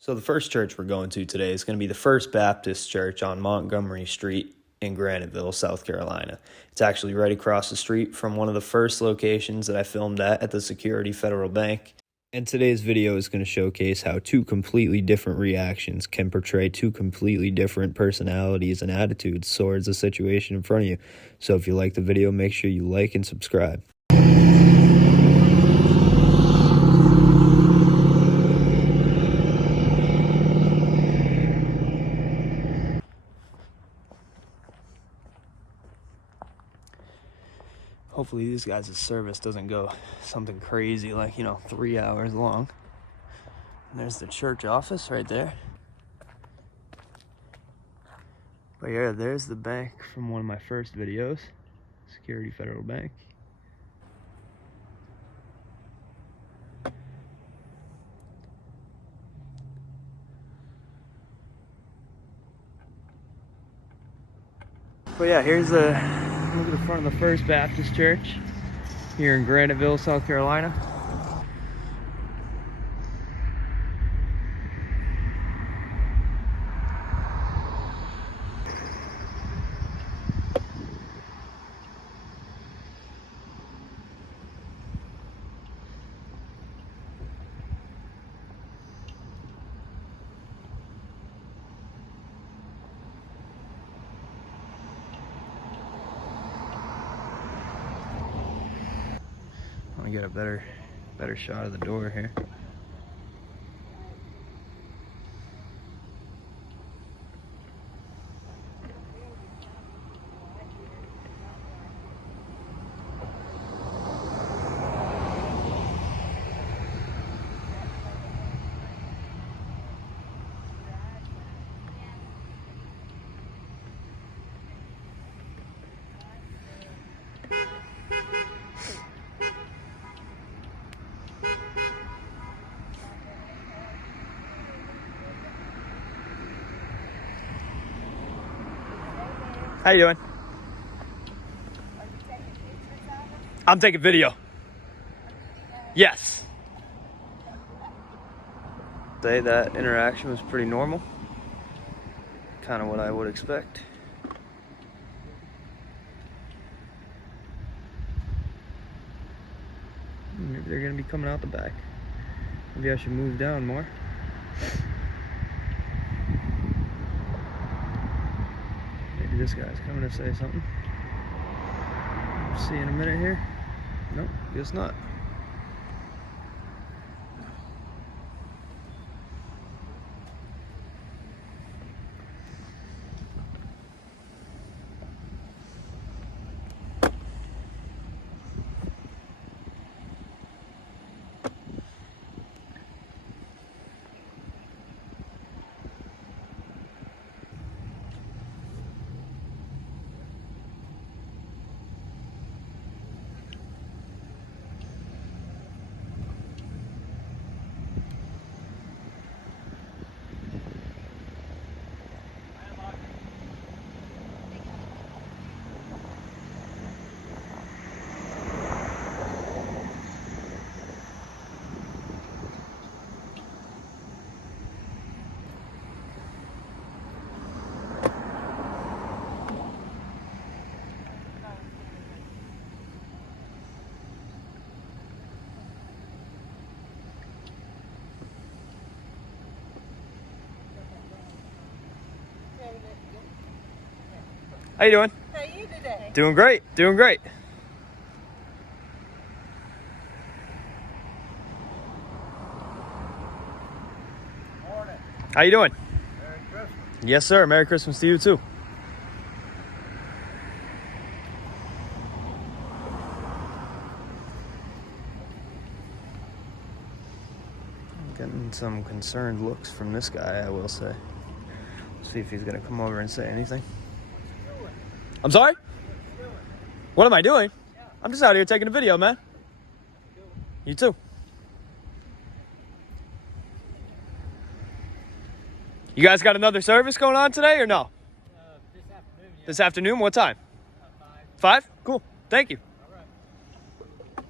So the first church we're going to today is going to be the First Baptist Church on Montgomery Street in Graniteville, South Carolina. It's actually right across the street from one of the first locations that I filmed at the Security Federal Bank. And today's video is going to showcase how two completely different reactions can portray two completely different personalities and attitudes towards the situation in front of you. So if you like the video, make sure you like and subscribe. Hopefully these guys' service doesn't go something crazy like, 3 hours long. And there's the church office right there. But yeah, there's the bank from one of my first videos, Security Federal Bank. But yeah, here's look at the front of the First Baptist Church here in Graniteville, South Carolina. Let me get a better shot of the door here. How you doing? I'm taking video. Yes. That interaction was pretty normal. Kind of what I would expect. Maybe they're gonna be coming out the back. Maybe I should move down more. Maybe this guy's coming to say something. See you in a minute here. Nope, guess not. How you doing? How are you today? Doing great, doing great. Morning. How you doing? Merry Christmas. Yes, sir. Merry Christmas to you too. I'm getting some concerned looks from this guy, I will say. See if he's gonna come over and say anything. I'm sorry? What am I doing? I'm just out here taking a video, man. You too. You guys got another service going on today or no? This afternoon, yeah. This afternoon? What time? 5. 5? Cool. Thank you. All right.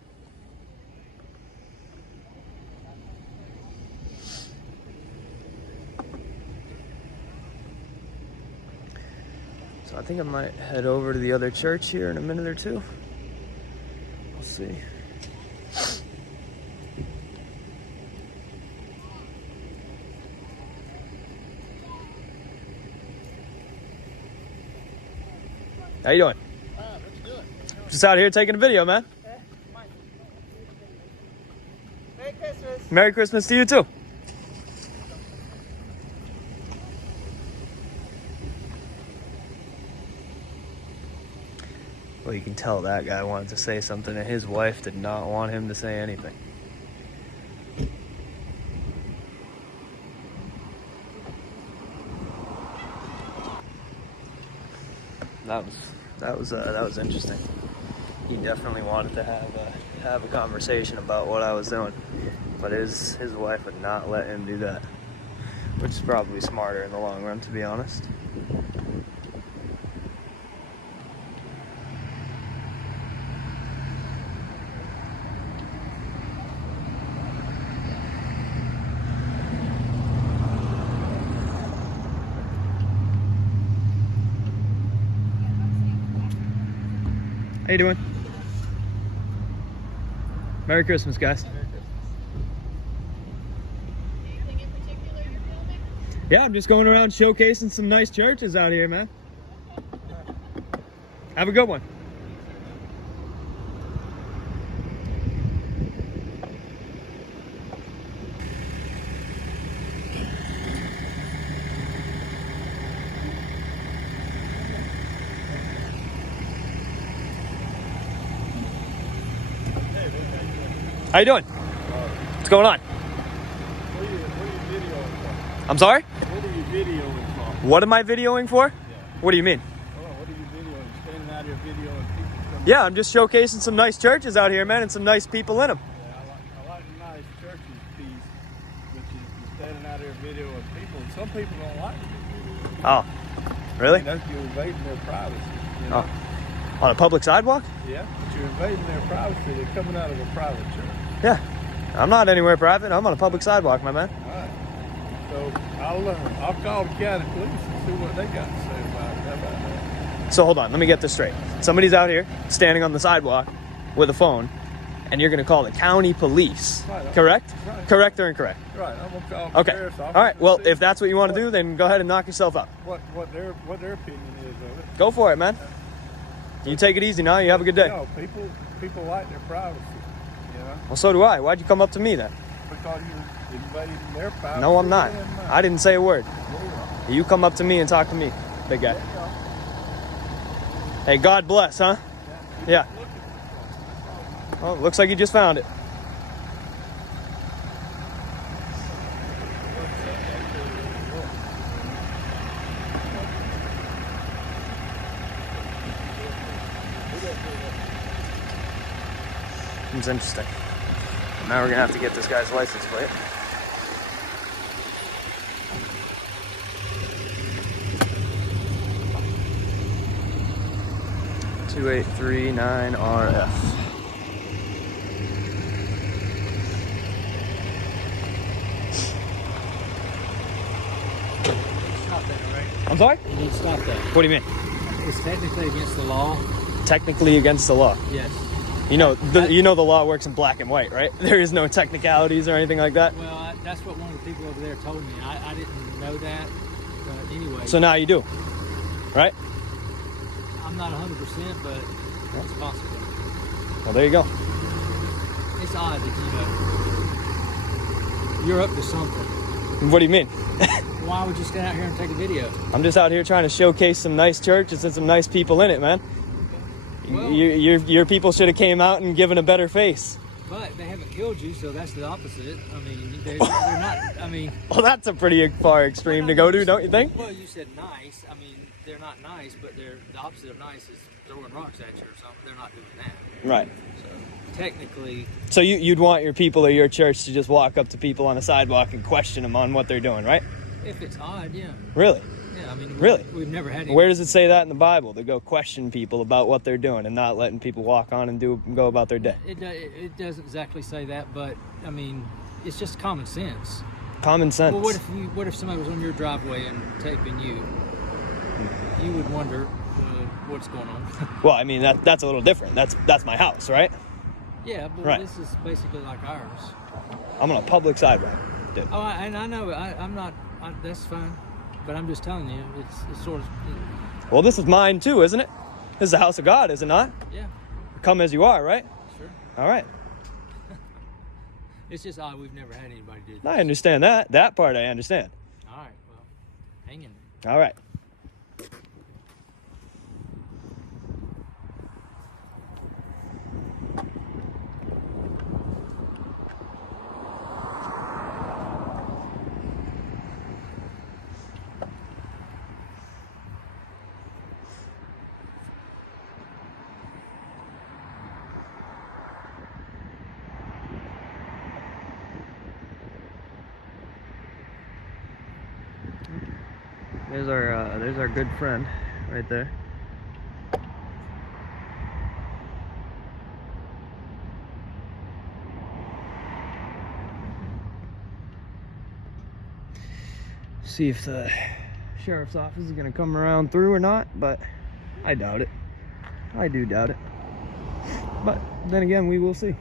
So I think I might head over to the other church here in a minute or two. We'll see. How you doing? What you doing? Just out here taking a video, man. Merry Christmas. Merry Christmas to you too. Well, you can tell that guy wanted to say something and his wife did not want him to say anything. That was interesting. He definitely wanted to have a conversation about what I was doing, but his wife would not let him do that, which is probably smarter in the long run, to be honest. How you doing? Merry Christmas, guys. Anything in particular you're filming? Yeah, I'm just going around showcasing some nice churches out here, man. Have a good one. How you doing? What's going on? What are you videoing for? I'm sorry? What are you videoing for? What am I videoing for? Yeah. What do you mean? Oh, what are you videoing? Standing out here videoing people coming. Yeah, I'm just showcasing some nice churches out here, man, and some nice people in them. Yeah, I like the nice churches piece, which is you standing out here videoing people. Some people don't like it. Oh, really? You're invading their privacy. You know? Oh, on a public sidewalk? Yeah, but you're invading their privacy. They're coming out of a private church. Yeah. I'm not anywhere private. I'm on a public sidewalk, my man. All right. So I'll call the county police and see what they got to say about that. So hold on, let me get this straight. Somebody's out here standing on the sidewalk with a phone, and you're going to call the county police. Right. Correct? Right. Correct or incorrect? Right, I'm gonna call the Okay. sheriff's office. All right. Well, and see if that's what you want to do, then go ahead and knock yourself out. what their opinion is of it. Go for it, man. You take it easy now. You have a good day. No, people like their privacy, you know, Well, so do I. Why'd you come up to me then? because you're invading their privacy. No, I'm not. and mine. I didn't say a word. Yeah, you are. You come up to me and talk to me, big guy. Yeah, you are. Hey, God bless, huh? Yeah. Well, looks like you just found it. It's interesting. Now we're gonna have to get this guy's license plate. (2839) RF. Stop that, right? I'm sorry? You need to stop that. What do you mean? It's technically against the law. Technically against the law. Yes. You know the law works in black and white, right? There is no technicalities or anything like that. Well, that's what one of the people over there told me. I didn't know that, but anyway. So now you do, right? I'm not 100%, but it's possible. Well, there you go. It's odd that you're up to something. What do you mean? Why would you stand out here and take a video? I'm just out here trying to showcase some nice churches and some nice people in it, man. Well- Your people should have came out and given a better face. But they haven't killed you, so that's the opposite. I mean, they're not. I mean, Well, that's a pretty far extreme to go to, don't you think? well, you said nice. I mean, they're not nice, but they're the opposite of nice is throwing rocks at you or something. They're not doing that. Right. So technically, So you'd want your people or your church to just walk up to people on a sidewalk and question them on what they're doing, right? if it's odd, yeah, Really? yeah. I mean, Really? we've never had any. Where does it say that in the Bible, to go question people about what they're doing and not letting people walk on and go about their day? It doesn't exactly say that, but I mean, it's just common sense. Common sense. Well, what if somebody was on your driveway and taping you? you would wonder what's going on. Well, I mean, that's a little different. That's my house, right? Yeah, but Right. this is basically like ours. I'm on a public sidewalk, dude. Oh, and I know. I'm not. That's fine. But I'm just telling you, it's sort of. Well, this is mine too, isn't it? This is the house of God, is it not? Yeah, Come as you are, right? sure. All right. It's just odd. We've never had anybody do that. I understand that. That part I understand. All right. Well, hang in. All right. There's our good friend right there. See if the sheriff's office is gonna come around through or not, but I doubt it. I do doubt it. But then again, we will see.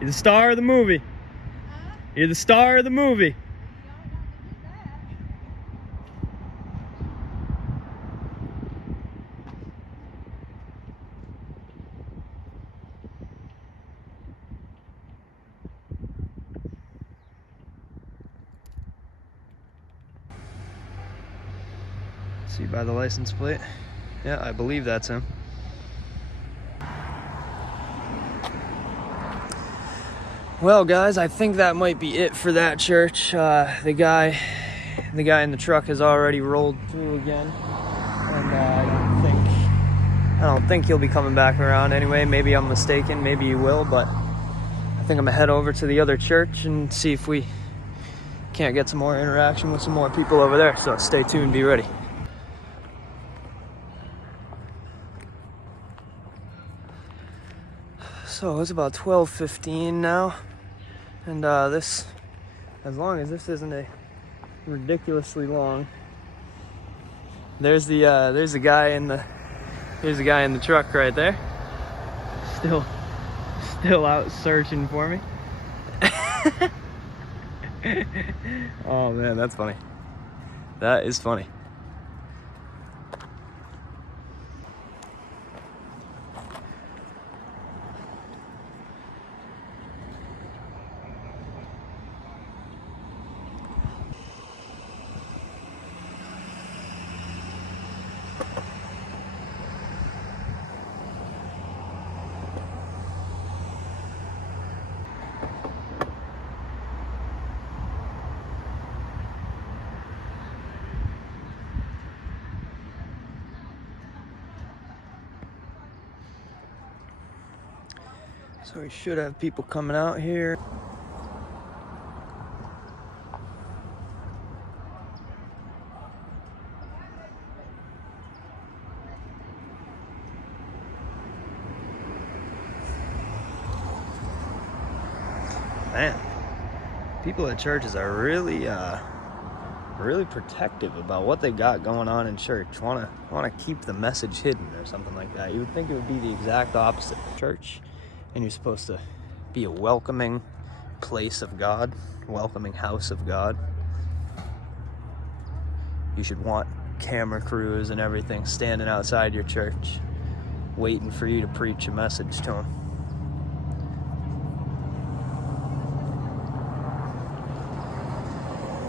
You're the star of the movie. Huh? You're the star of the movie. You don't want to do that. See by the license plate? Yeah, I believe that's him. Well, guys, I think that might be it for that church. The guy in the truck has already rolled through again, and I don't think he'll be coming back around anyway. Maybe I'm mistaken. Maybe he will, but I think I'm gonna head over to the other church and see if we can't get some more interaction with some more people over there. So stay tuned. Be ready. So it's about 12:15 now, and this, as long as this isn't a ridiculously long, there's the guy in the truck right there, still out searching for me. Oh man, that's funny. That is funny. So we should have people coming out here. Man, people at churches are really protective about what they got going on in church. Wanna keep the message hidden or something like that. You would think it would be the exact opposite. Church, and you're supposed to be a welcoming place of God, welcoming house of God. You should want camera crews and everything standing outside your church, waiting for you to preach a message to them.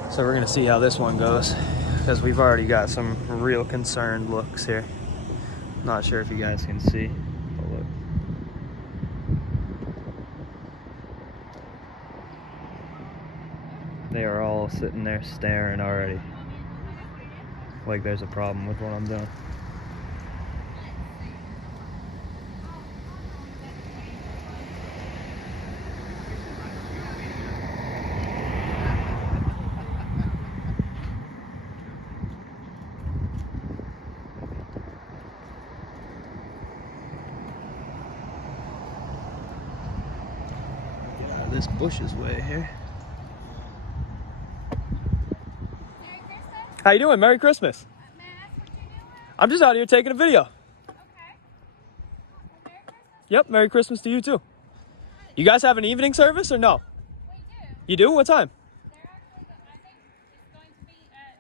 So we're gonna see how this one goes, because we've already got some real concerned looks here. Not sure if you guys can see. But look. They are all sitting there staring already, like there's a problem with what I'm doing. this Bush's Way here. Merry Christmas. How you doing? Merry Christmas. May I ask what you're doing? I'm just out here taking a video. Okay. Well, Merry Christmas. Yep, Merry Christmas to you too. You guys have an evening service or no? We do. You do? What time? They're actually, I think it's going to be at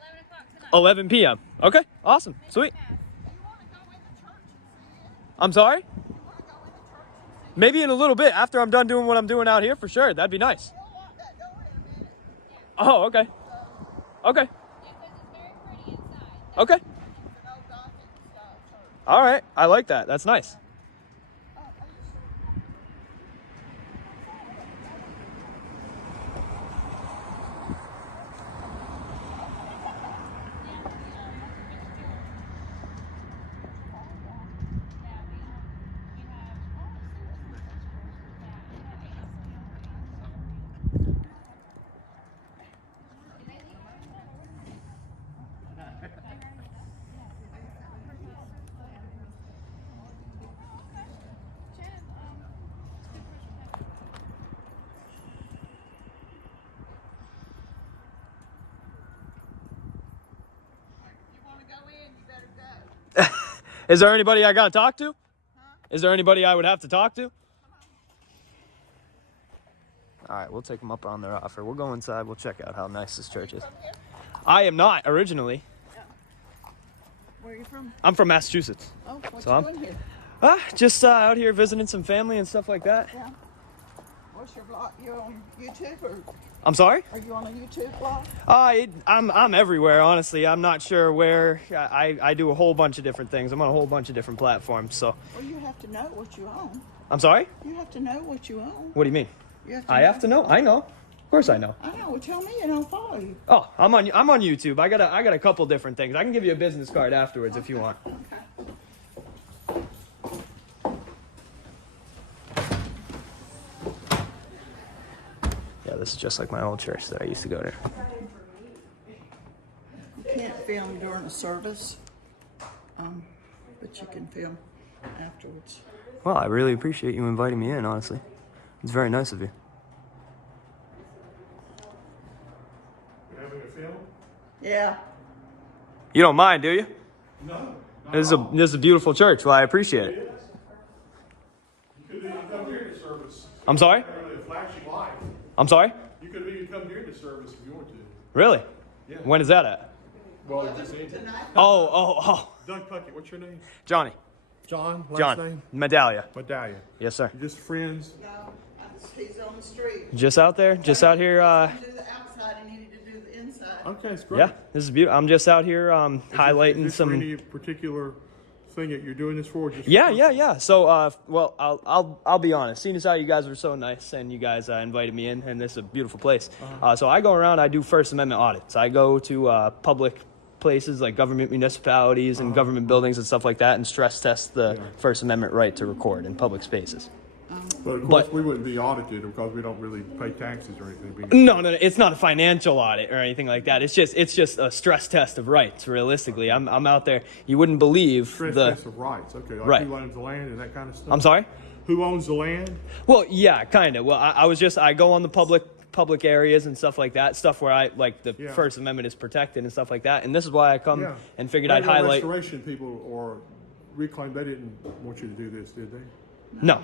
11 o'clock tonight. 11 p.m. Okay, awesome. Sweet. Mass. You want to go in the church and see it? I'm sorry? You want to go in the church and see Maybe in a little bit after I'm done doing what I'm doing out here for sure. That'd be nice. it? You'll lock that door in a minute. Oh, okay. Okay. Yeah, because it's very pretty inside. Okay. It's an old Gothic style church. All right. I like that. That's nice. Is there anybody I gotta talk to? Is there anybody I would have to talk to? All right, we'll take them up on their offer. We'll go inside. We'll check out how nice this church is. I am not originally. Where are you from? I'm from Massachusetts. Oh, what So you doing here? Just out here visiting some family and stuff like that. Yeah. What's your blog? You on YouTube or I'm sorry? are you on a YouTube blog? I'm everywhere, honestly. I'm not sure where. I do a whole bunch of different things. I'm on a whole bunch of different platforms. So Well, you have to know what you own. I'm sorry? You have to know what you own. What do you mean? You have I have to know? I know. Of course I know. I know. Well, tell me and I'll follow you. Oh, I'm on YouTube. I got a couple different things. I can give you a business card afterwards if you want. Okay. Yeah, this is just like my old church that I used to go to. You can't film during a service, but you can film afterwards. Well, I really appreciate you inviting me in, honestly. It's very nice of you. Having a film? Yeah. You don't mind, do you? No. This is a beautiful church. Well, I appreciate it. You could even come here to service. I'm sorry? Really a flashy light. I'm sorry? You could even come here to service if you want to. Really? Yeah. When is that at? Well, it just ended. Oh. Doug Puckett, what's your name? Johnny. John. Last John. name? Medallia. Medallion. Yes, sir. You're just friends. No, he's on the street. Just out there? Just out here? Do the outside. He needed to do the inside. Okay, it's great. Yeah, this is beautiful. I'm just out here highlighting Is this some. for any particular thing that you're doing this for? Just Yeah. So, well, I'll be honest. Seeing as how you guys were so nice and you guys invited me in, and this is a beautiful place. So I go around. I do First Amendment audits. I go to public places like government municipalities and government buildings and stuff like that, and stress test the First Amendment right to record in public spaces. But of course, But- we wouldn't be audited because we don't really pay taxes or anything. No, it's not a financial audit or anything like that. It's just a stress test of rights. Realistically, I'm out there. You wouldn't believe Stress the. test of rights. Okay, like Right. who owns the land and that kind of stuff. I'm sorry. Who owns the land? Well, yeah, kind of. Well, I go on the public areas and stuff like that, stuff where I like the Yeah. First Amendment is protected and stuff like that. And this is why I come Yeah. and figured Maybe I'd highlight. Restoration people or reclaim. They didn't want you to do this, did they? No.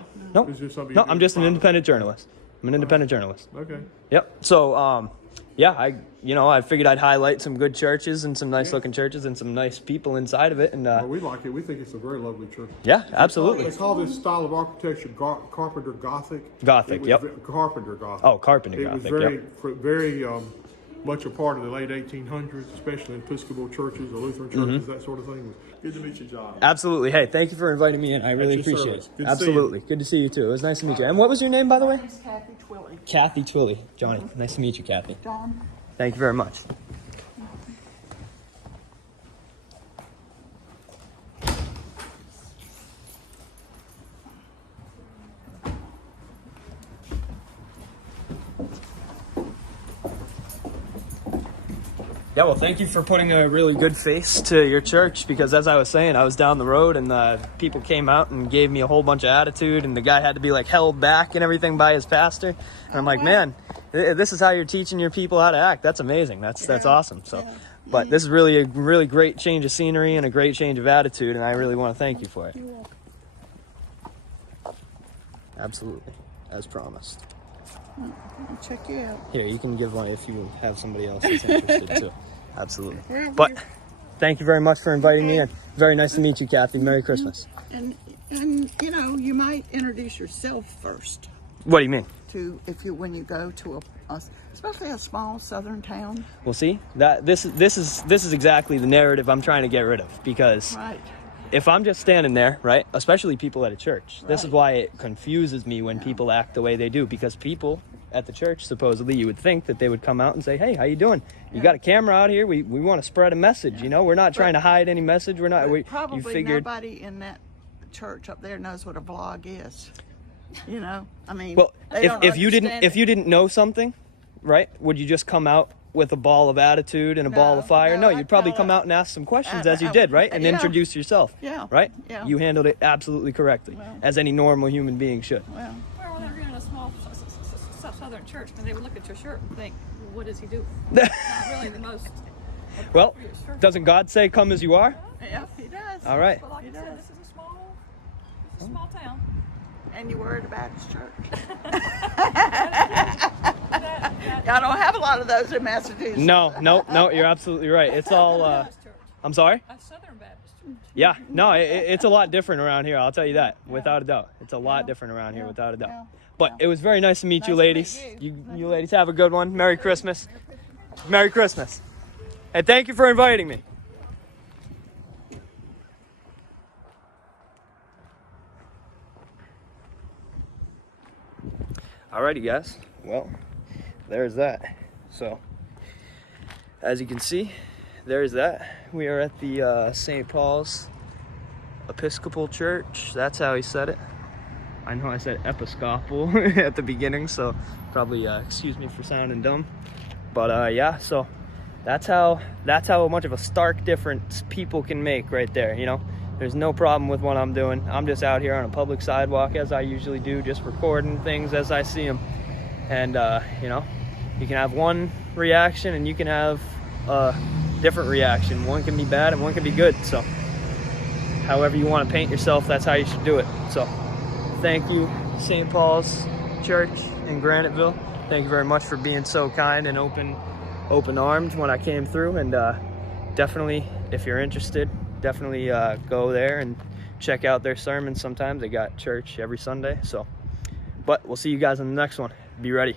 Is there something No, you I'm do just an private? independent journalist. I'm an independent journalist. Okay. Yep. So, yeah, I figured I'd highlight some good churches and some nice looking churches and some nice people inside of it. And Well, we like it. We think it's a very lovely church. yeah, absolutely. It's called this style of architecture Carpenter Gothic. Gothic, It was yep. Carpenter Gothic. Oh, Carpenter It Gothic, was very, yep. very much a part of the late 1800s, especially in Episcopal churches, or Lutheran churches, Mm-hmm. that sort of thing. Good to meet you, John. Absolutely. Hey, thank you for inviting me in. I really At your appreciate service. it. Good to see you. Absolutely. Good to see you too. It was nice to meet you. And what was your name, by the way? My name's Kathy Twilly. Kathy Twilly. Johnny, nice to meet you, Kathy. John. Thank you very much. Yeah, well, thank you for putting a really good face to your church, because as I was saying, I was down the road and people came out and gave me a whole bunch of attitude, and the guy had to be like held back and everything by his pastor. And I'm like, man, this is how you're teaching your people how to act. That's amazing. That's awesome. So, but this is really a really great change of scenery and a great change of attitude, and I really want to thank you for it. You're welcome. Absolutely, as promised. I'll check you out. Here, you can give one if you have somebody else that's interested too. Absolutely. Well, But thank you very much for inviting me in. Very nice to meet you, Kathy. Merry Christmas. And you know, you might introduce yourself first What do you mean? when you go to especially a small southern town. Well, see, that this is exactly the narrative I'm trying to get rid of, because Right. if I'm just standing there, right, especially people at a church, this is Right. why it confuses me when people act the way they do, because people at the church, supposedly, you would think that they would come out and say, hey, how you doing? You got a camera out here. We want to spread a message. You know, we're not trying to hide any message. We're not. Probably you figured. nobody in that church up there knows what a vlog is. You know, I mean, Well, they don't if you understand didn't know something, right, would you just come out with a ball of attitude and a ball of fire? No, no, you'd probably I'd come tell out and ask some questions, I- as you I- did, right, and yeah. introduce yourself. Yeah, Right. yeah. You handled it absolutely correctly, Well. as any normal human being should. Well, Well, they're in a small southern church, and they would look at your shirt and think, well, what does he do? Not really the most. Well, doesn't God say, "Come as you are"? yeah, he does. All right. But like I said, this is a small town. And you were at a Baptist church. That Y'all don't have a lot of those in Massachusetts. No, you're absolutely right. It's all. Baptist church, I'm sorry. a Southern Baptist church. Yeah, no, it's a lot different around here. I'll tell you that, without a doubt. It's a lot different around here, without a doubt. Yeah. But it was very nice to meet you, Nice to ladies. meet You ladies have a good one. Merry Christmas. Merry Christmas. And thank you for inviting me. Alrighty, guys. Well, there's that. So, as you can see, there's that. We are at the St. Paul's Episcopal Church. That's how he said it. I know I said Episcopal at the beginning, so probably excuse me for sounding dumb. But yeah, so that's how much of a stark difference people can make right there. You know, there's no problem with what I'm doing. I'm just out here on a public sidewalk, as I usually do, just recording things as I see them. And you know, you can have one reaction and you can have a different reaction. One can be bad and one can be good. So however you want to paint yourself, that's how you should do it. So thank you, St. Paul's Church in Graniteville. Thank you very much for being so kind and open-armed when I came through. And definitely, if you're interested, definitely go there and check out their sermons. Sometimes they got church every Sunday. So, but we'll see you guys in the next one. Be ready.